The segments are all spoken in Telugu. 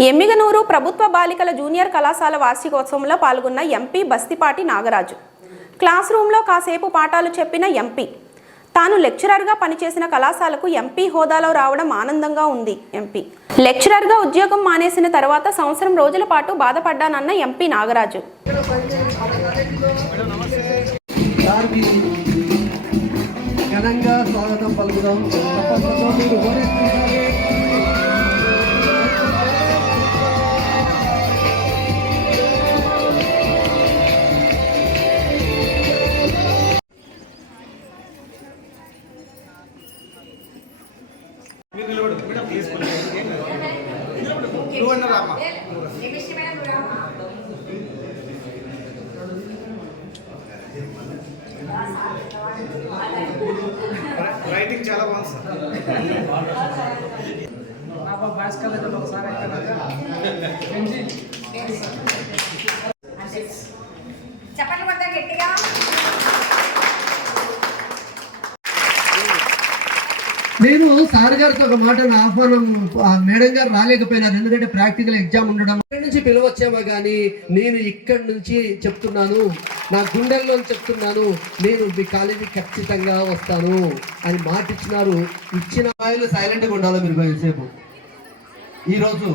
ఎమ్మిగనూరు ప్రభుత్వ బాలికల జూనియర్ కళాశాల వార్షికోత్సవంలో పాల్గొన్న ఎంపీ బస్తిపాటి నాగరాజు. క్లాస్ రూమ్లో కాసేపు పాఠాలు చెప్పిన ఎంపీ. తాను లెక్చరర్గా పనిచేసిన కళాశాలకు ఎంపీ హోదాలో రావడం ఆనందంగా ఉంది ఎంపీ. లెక్చరర్గా ఉద్యోగం మానేసిన తర్వాత సంవత్సరం రోజుల పాటు బాధపడ్డానన్న ఎంపీ నాగరాజు. ఘనంగా స్వాగతం పలుకుదాం. రైటింగ్ చాలా బాగుంది సార్? చెప్పండి నేను సార్ గారికి ఒక మాట ఆహ్వానం మేడం గారు రాలేకపోయినారు. ఎందుకంటే ప్రాక్టికల్ ఎగ్జామ్ ఉండడం. ఇక్కడి నుంచి పిలవచ్చేమో కానీ నేను ఇక్కడి నుంచి చెప్తున్నాను. నా గుండెల్లో చెప్తున్నాను. నేను మీ కాలేజీ ఖచ్చితంగా వస్తాను అని మాట ఇచ్చినారు. ఇచ్చిన వాయిలు సైలెంట్గా ఉండాలి మీరు కొంచెంసేపు. ఈరోజు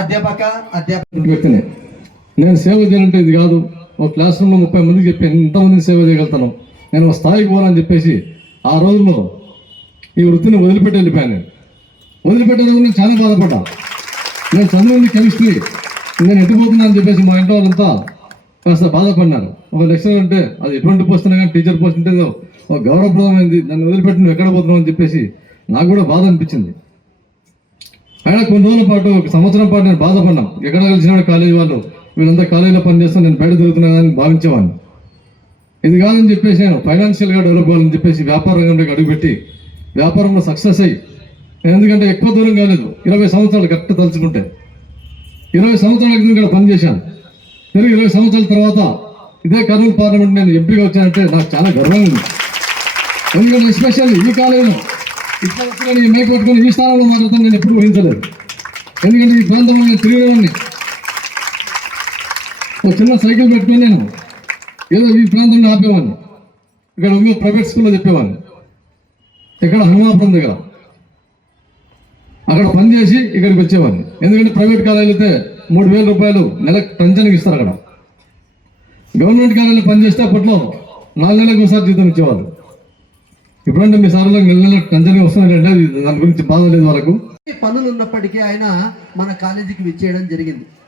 అధ్యాపక అధ్యాపక. వ్యక్తిని నేను సేవ చేయాలంటే ఇది కాదు. ఒక క్లాస్ రూమ్లో ముప్పై మందికి చెప్పి ఎంతమందిని సేవ చేయగలుగుతాను? నేను ఒక స్థాయికి పోవాలని చెప్పేసి ఆ రోజుల్లో ఈ వృత్తిని వదిలిపెట్టి వెళ్ళిపోయాను. నేను వదిలిపెట్టడం గురించి చాలా బాధపడ్డా. నేను చదివింది కెమిస్ట్రీ. నేను ఎట్టుపోతున్నా అని చెప్పేసి మా ఇంట్లో వాళ్ళంతా కాస్త బాధపడినారు. ఒక లెక్చర్ అంటే అది ఎటువంటి పోస్ట్ కానీ టీచర్ పోస్ట్ అంటే ఒక గౌరవప్రదమైంది. నన్ను వదిలిపెట్టి నువ్వు ఎక్కడ పోతున్నావు అని చెప్పేసి నాకు కూడా బాధ అనిపించింది. అయినా కొన్ని రోజుల పాటు ఒక సంవత్సరం పాటు నేను బాధపడ్డాను. ఎక్కడ కలిసిన కాలేజీ వాళ్ళు వీళ్ళంతా కాలేజీలో పనిచేస్తాను నేను బయట తిరుగుతున్నానని భావించేవాడిని. ఇది కాదని చెప్పేసి నేను ఫైనాన్షియల్గా డెవలప్ అవ్వాలని చెప్పేసి వ్యాపార రంగంలోకి అడుగుపెట్టి వ్యాపారంలో సక్సెస్ అయ్యి నేను ఎందుకంటే ఎక్కువ దూరం కాలేదు. ఇరవై సంవత్సరాలు కరెక్ట్ తలుచుకుంటే. ఇరవై సంవత్సరాల క్రితం ఇక్కడ పనిచేశాను. తిరిగి ఇరవై సంవత్సరాల తర్వాత ఇదే కర్నూలు పార్లమెంట్ నేను ఎంపీగా వచ్చానంటే నాకు చాలా గర్వంగా ఉంది. ఎందుకంటే ఎస్పెషల్లీ ఈ కాలేజీలో ఇప్పటికీ వచ్చిన ఈ మేక పట్టుకొని ఈ స్థానంలో మాట్లాడతాను నేను ఎప్పుడు ఊహించలేదు. ఎందుకంటే ఈ ప్రాంతంలో నేను తిరిగేవాడిని ఒక చిన్న సైకిల్ పెట్టుకుని నేను ఏదో ఈ ప్రాంతంలో ఆపేవాడిని ఇక్కడ ఇంకో ప్రైవేట్ స్కూల్లో చెప్పేవాడిని ఇక్కడ హనుమాపురం దగ్గర. అక్కడ పని చేసి ఇక్కడికి వచ్చేవాడిని ఎందుకంటే ప్రైవేట్ కాలేజీలు అయితే మూడు వేల రూపాయలు నెలకు పెన్షన్కి ఇస్తారు అక్కడ. గవర్నమెంట్ కాలేజీలో పనిచేస్తే అప్పట్లో నాలుగు నెలలకు ఒకసారి జీతం ఇచ్చేవాళ్ళు. ఇప్పుడంటే మీ సార్లకు నెల నెల పెన్షన్ వస్తున్నారంటే దాని గురించి బాధ లేదు వాళ్ళకు. పనులు ఉన్నప్పటికీ ఆయన మన కాలేజీకి విచ్చేయడం జరిగింది.